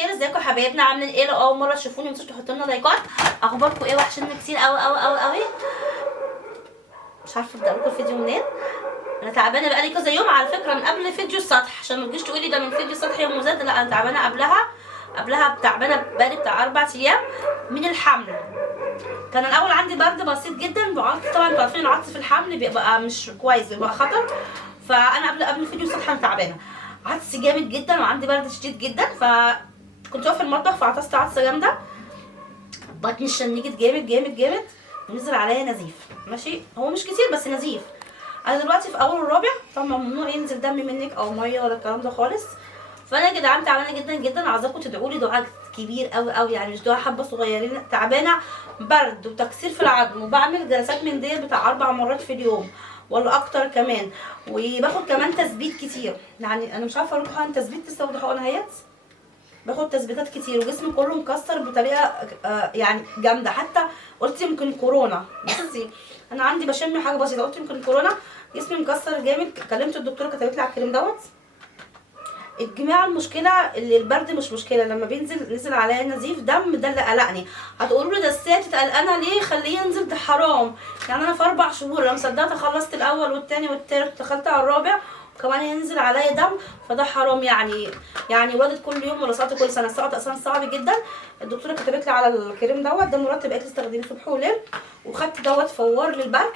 الخير، ازيكم يا حبايبنا؟ عاملين ايه؟ لو اول مره تشوفوني متنسوش تحطوا لنا لايكات. اخباركم ايه؟ وحشني كتير قوي قوي قوي قوي. مش عارفه ابدا لكم الفيديو منين. انا تعبانه بقالي كذا يوم على فكره، من قبل فيديو السطح، عشان ما تجيش تقولي ده من فيديو السطح يوم وزاد. لا، انا تعبانه قبلها تعبانه بقالي بتاع 4 ايام من الحمل. كان الاول عندي برد بسيط جدا بعض، طبعا انتوا عارفين العطس في الحمل بيبقى مش كويس، بيبقى خطر. فانا قبل فيديو السطح انا تعبانه، عطس جامد جدا وعندي برد شديد جدا. كنت واقفه في المطبخ فعطست عطسه جامده، بطني شنجت جامد جامد جامد ونزل عليا نزيف. ماشي، هو مش كتير بس نزيف. انا دلوقتي في اول الرابع، طبعا ممنوع ينزل دم منك او ميه ولا الكلام ده خالص. فانا يا جدعان تعبانه جدا جدا، عايزاكم تدعوا لي دعاء كبير قوي قوي، يعني مش دعاء حبه صغيرين. تعبانه برد وتكسير في العظم، وبعمل جلسات من دي بتاع 4 مرات في اليوم ولا اكتر كمان، وباخد كمان تثبيت كتير. يعني انا مش عارفه اقول لكم تثبيت تساوي حقن اهيت، باخد تثبيتات كتير وجسمي كله مكسر بطريقه يعني جامده. حتى قلت يمكن كورونا، بس انا عندي بشم حاجه بسيطه، قلت يمكن كورونا. جسمي مكسر جامد. كلمت الدكتوره كتبت لي على الكريم دوت. الجماعه المشكله اللي البرد مش مشكله، لما نزل عليا نزيف دم ده اللي قلقني. هتقولوا لي ده الست قلقانه ليه؟ خليه ينزل، ده حرام. يعني انا في 4 شهور لو مصدقت خلصت الاول والتاني والتالت دخلت على الرابع كمان ينزل عليا دم، فده حرام. يعني ولدت كل يوم ولا سقط كل سنه؟ السقط اصلا صعب جدا. الدكتوره كتبت لي على الكريم دوت، ده مرطب بقيت استخدميه صبح وليل، وخدت دوت فوار للبرد.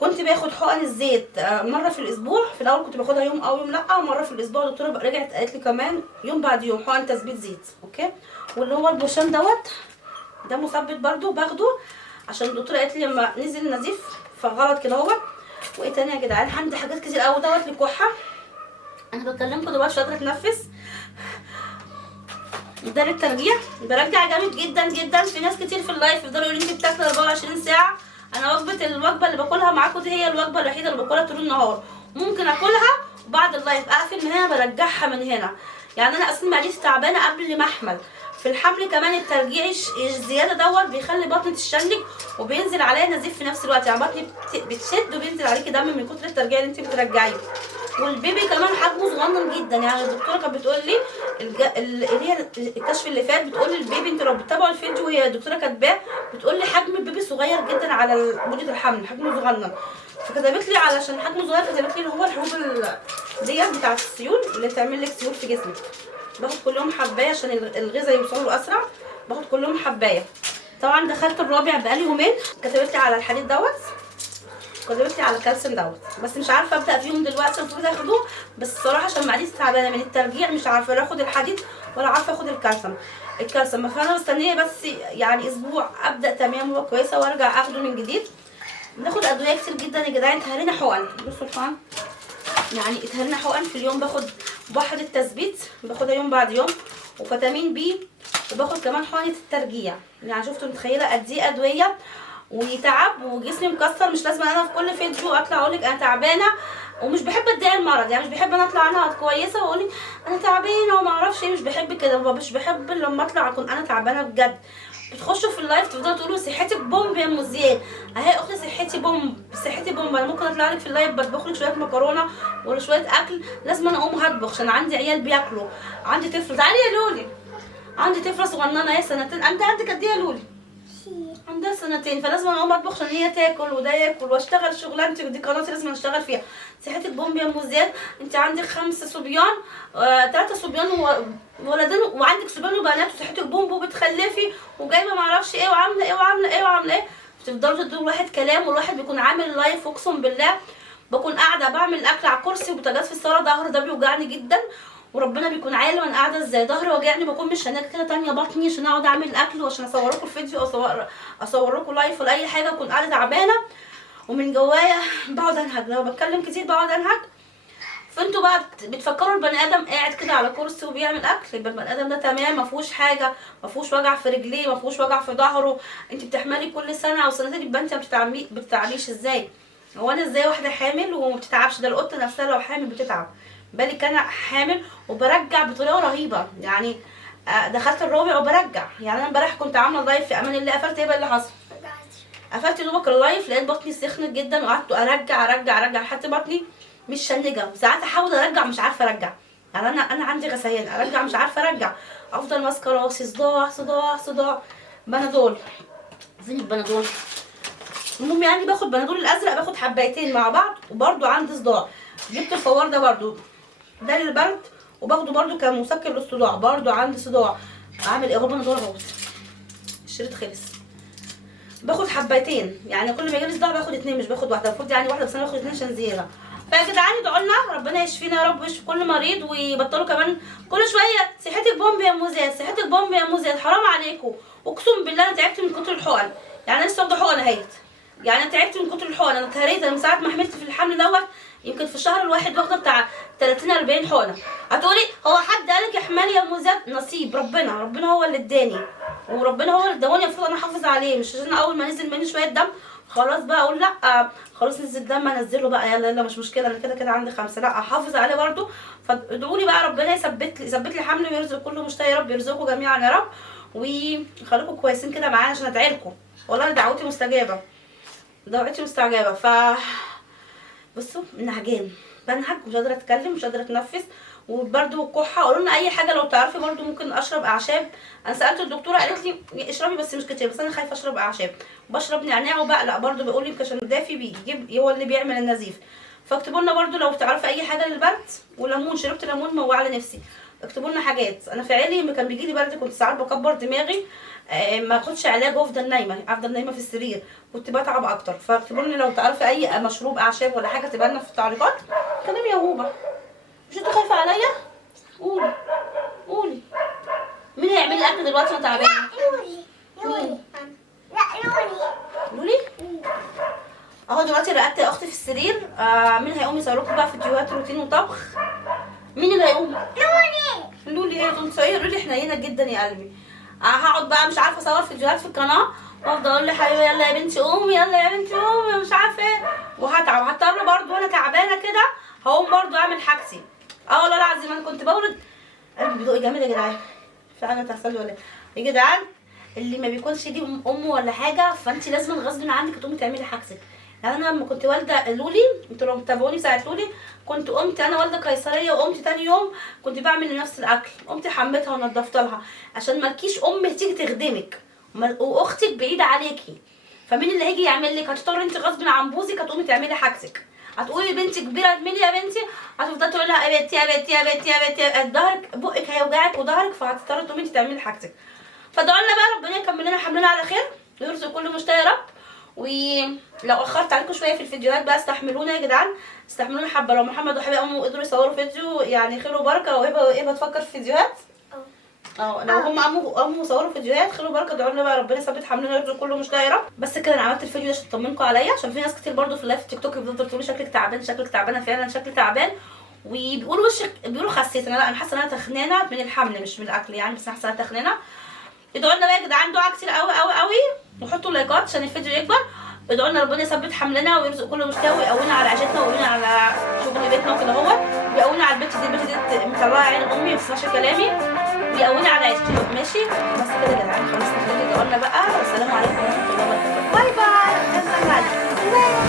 كنت باخد حقن الزيت مره في الاسبوع. في الاول كنت باخدها يوم او يوم لا، ومره في الاسبوع. الدكتوره رجعت قالت لي كمان يوم بعد يوم حقن تثبيت زيت. اوكي، واللي هو البوشان دوت ده مثبت برده باخده، عشان الدكتوره قالت لي لما نزل النزيف فغلط كده اهوت. وايه تاني يا جدعان؟ عندي حاجات كتير قوي دوت للكحه. انا بكلمكم دلوقتي مش قادره اتنفس. ده للترجيع، برجع جامد جدا جدا. في ناس كتير في اللايف يفضلوا يقولوا انت بتاكلي 24 ساعه. انا الوجبه اللي باكلها معاكم دي هي الوجبه الوحيده اللي باكلها طول النهار. ممكن اكلها وبعد اللايف اقفل من هنا برجعها من هنا. يعني انا اصلا معدتي تعبانه قبل ما احمل. في الحمل كمان الترجيع الزياده دوت بيخلي بطني تتشنج وبينزل عليا نزيف في نفس الوقت. يعني بطني بتشد وبينزل عليكي دم من كتر الترجيع اللي انت بترجعيه. والبيبي كمان حجمه صغنن جدا. يعني الدكتوره كانت بتقول لي اللي هي الكشف اللي فات، بتقول لي البيبي، انتوا لو بتتابعوا الفيديو وهي الدكتوره كاتباه، بتقول لي حجم البيبي صغير جدا على مده الحمل، حجمه صغنن. فكتبت لي علشان حجمه صغير كتبت لي اللي هو الحبوب ديت بتاعت السيول اللي بتعمل لك سيول في جسمك. باخد كل يوم حبايه عشان الغذاء يوصل له اسرع. باخد كل يوم حبايه. طبعا دخلت الرابع بقالي يومين. كتبت لي على الحديد دوت، كتبت لي على الكالسيوم دوت، بس مش عارفه ابدا فيهم دلوقتي. المفروض اخدوه بس الصراحه عشان معدتي تعبانه من الترجيع مش عارفه لا اخد الحديد ولا عارفه اخد الكالسيوم. فانا مستنيه بس يعني اسبوع ابدا تمام وكويسه وارجع اخده من جديد. بناخد ادويه كتير جدا يا جدعان. اتهرينا حقن، بصوا الحقن، يعني اتهرينا حقن في اليوم. باخد بحر التثبيت باخدها يوم بعد يوم، وفيتامين بي، وباخد كمان حقنه الترجيع. يعني شفتوا متخيله قد ايه ادويه وتعب وجسمي مكسر. مش لازم انا في كل فيديو اطلع اقول لك انا تعبانه، ومش بحب ادعي المرض. يعني مش بحب انا اطلع انا كويسه واقول انا تعبانه وما اعرفش ايه. مش بحب كده، مش بحب لما اطلع اكون انا تعبانه بجد. بتخشوا في اللايف تفضلوا تقولوا صحتك بومب يا ام زياد. اهي اختي صحتي بومب، صحتي بومب. انا ممكن اطلع لك في اللايف بطبخ لك شويه مكرونه ولا شويه اكل، لازم انا اقوم هطبخ عشان عندي عيال بياكلوا. عندي طفل، تعالي يا لولي، عندي طفله صغننه هي سنتين. انت عندك قد ايه يا لولي؟ عندها سنتين. فلازم انا اقوم اطبخ عشان هي تاكل وده ياكل واشتغل شغلانتي، ودي قناتي لازم اشتغل فيها. صحتك بومب يا ام زياد. انت عندك 5 صبيان، 3 صبيان وولدين، وعندك صبيان وبنات، وصحتك بومب وبتخلفي وجايبه معرفش ايه وعامله ايه وعامله ايه وعامله ايه. بتفضلوا تدوا الواحد كلام، والواحد بيكون عامل لايف. اقسم بالله بكون قاعده بعمل اكل على الكرسي وبوتاجاز في الصاله، ظهري ده بيوجعني جدا، وربنا بيكون عالي وانا قاعده ازاي ظهري واجعني. بكون مش هناك كده تانية بطني عشان اقعد اعمل اكل وعشان اصور لكم الفيديو اصور لكم لايف ولا اي حاجه. اكون قاعده تعبانه ومن جوايا بقعد انهج. لو بتكلم كتير بقعد انهج. فانتوا بقى بتفكروا البني ادم قاعد كده على كرسي وبيعمل اكل، يبقى البني ادم ده تمام، ما فيهوش حاجه، ما فيهوش وجع في رجليه، ما فيهوش وجع في ظهره. انت بتحملي كل سنه او سنتين، يبقى انت ما بتتعبيش ازاي؟ هو انا ازاي واحده حامل وما بتتعبش؟ ده القطه نفسها لو حامل بتتعب. بالك انا حامل وبرجع بطريقه رهيبه. يعني دخلت الرابع وبرجع. يعني انا امبارح كنت عامله لايف في امان الله، قفلت ايه بقى اللي حصل؟ قفلت دوبك اللايف لقيت بطني سخنت جدا، وقعدت ارجع ارجع ارجع لحد بطني مش شنجه. وساعات احاول ارجع مش عارفه ارجع. يعني انا عندي غثيان، ارجع مش عارفه ارجع، افضل ماسكه راسي، صداع صداع صداع. بنادول، فين البنادول؟ المهم يعني باخد بنادول الازرق، باخد حبايتين مع بعض، وبرده عندي صداع. جبت الفوار ده برده، ده للبرد، وباخده برده كمسكن للصداع، برده عندي صداع. اعمل ايه؟ هو بنادول اهوت، الشريط خلص. باخد حبايتين، يعني كل ما يجيلي صداع باخد 2 مش باخد واحده، المفروض يعني واحده، بس انا باخد 2 عشان زياده. فيا جدعان ادعوا لنا ربنا يشفينا يا رب ويشفي كل مريض، ويبطلوا كمان كل شويه صحتك بومب يا موزات، صحتك بومب يا موزات، حرام عليكم. اقسم بالله انا تعبت من كتر الحقن، يعني انا لسه واخده حقن اهيت، يعني انا تعبت من كتر الحقن، انا اتهريت. انا من ساعه ما حملت في الحمل دوت يمكن في الشهر الواحد واخده بتاع 30 40 حقنه. هتقولي هو حد قالك احملي يا موزات؟ نصيب ربنا هو اللي اداني، وربنا هو اللي اداني، المفروض انا احافظ عليه، مش عشان اول ما نزل مني شويه دم خلاص بقى اقول لا خلاص نزل دم انزله بقى، يلا يلا مش مشكله، انا كده كده عندي 5، لا احافظ عليه برده. فادعوا لي بقى ربنا يثبت لي حمل ويرزق كل مشتاق يا رب، يرزقكم جميعا يا رب، ويخليكم كويسين كده معايا عشان ادعي لكم. والله دعوتي مستجابه، دعوتي مستجابه. بصوا النهجان، بنهج مش قادره اتكلم مش قادره اتنفس، وبرده كحه. قولوا لنا اي حاجه لو تعرفي برده ممكن اشرب اعشاب. انا سالت الدكتوره قالت لي اشربي بس مش كتير، بس انا خايفه اشرب اعشاب. بشرب نعناع وبقلق برده، بيقول لي عشان دافي بيجيب هو اللي بيعمل النزيف. فاكتبوا لنا برده لو تعرفي اي حاجه للبرد. وليمون، شربت ليمون موع على نفسي. اكتبوا لنا حاجات. انا في عيلي لما كان بيجي لي برد كنت ساعات بكبر دماغي، ما اخدش علاج وافضل نايمه، افضل نايمه في السرير، كنت بتعب اكتر. فاكتبوا لنا لو تعرفي اي مشروب اعشاب ولا حاجه تبقى لنا في التعليقات. كلام يا هوبه، مش انت خايفه عليا؟ قولي قولي، مين هيعمل لي اكل دلوقتي وانا تعبانه؟ لولي. لا لولي. اهو دلوقتي رقدت يا اختي في السرير. مين هيقوم يصور لكم بقى فيديوهات روتين وطبخ؟ مين اللي هيقوم؟ لولي هي تنصير. لولي حنينه جدا يا قلبي. هقعد بقى مش عارفه اصور فيديوهات في القناه، وافضل اقول لحبيبي يلا يا بنتي قومي، يلا يا بنتي قومي، مش عارفه ايه، وهتعب. هضطر برده وانا تعبانه كده هقوم برده اعمل حاجتي. والله العظيم انا كنت بورد قلبي بيدق جامد يا جدعان. في حاجه تحصل لي ولا ايه يا جدعان؟ اللي ما بيكونش دي امه ولا حاجه، فانت لازم غصب عنك تقومي تعملي حاجتك. يعني انا لما كنت والده لولي، انتوا لو متابعوني ساعه لولي، كنت قمت انا والده قيصريه، وقمت تاني يوم كنت بعمل لنفس الاكل، قمت حميتها ونضفت لها، عشان مالكيش ام تيجي تخدمك واختك بعيده عليكي. فمين اللي هيجي يعمل لك؟ هتضطر انت غصب عن بوزك هتقومي تعملي حاجتك. هتقولي بنتي كبيره اعملي يا بنتي، هتفضلي تقولي لها يا بنتي يا بنتي يا بنتي يا بنتي، ظهرك بقك هيوجعك وظهرك، فهتضطري تقومي انت تعملي حاجتك. فادعوا لنا بقى ربنا يكمل لنا حملنا على خير ويرزق كل مشتاق يا رب. ولو اخرت عليكم شويه في الفيديوهات بقى استحملونا يا جدعان، استحملونا حبه. لو محمد وحبيبي قاموا قدروا يصوروا فيديو يعني خير وبركه، وهبه بتفكر في فيديوهات. لو هم قاموا يصوروا فيديوهات خير وبركه، ادعوا لنا بقى ربنا يثبت حملنا ويرزق كله مشتاق يا رب. بس كده انا عملت الفيديو ده عشان اطمنكم عليا، عشان في ناس كتير برده في اللايف التيك توك بتفضل تقول لي شكلك تعبان شكلك تعبانه، فعلا شكلي تعبان، وبيقولوا وشك، بيقولوا خسيت. لا انا حاسه ان انا تخنانه من الحمل مش من الاكل يعني، بس حاسه ان انا تخنانه. ادعوا لنا بقى يا جدعان دعاء كتير قوي قوي قوي، وحطوا لايكات عشان الفيديو يكبر. ادعوا لنا ربنا يثبت حملنا ويرزق كل مشتاق، ويقوينا على عيشتنا ويقوينا على شغل بيتنا وكده اهو، ويقوينا على البيت دي. البيت دي مطلعه عين امي ما بتسمعش كلامي، ويقوينا على عيشتي. ماشي بس كده يا جدعان، خلصنا الفيديو. ادعوا لنا بقى، والسلام عليكم ورحمه الله وبركاته. باي باي.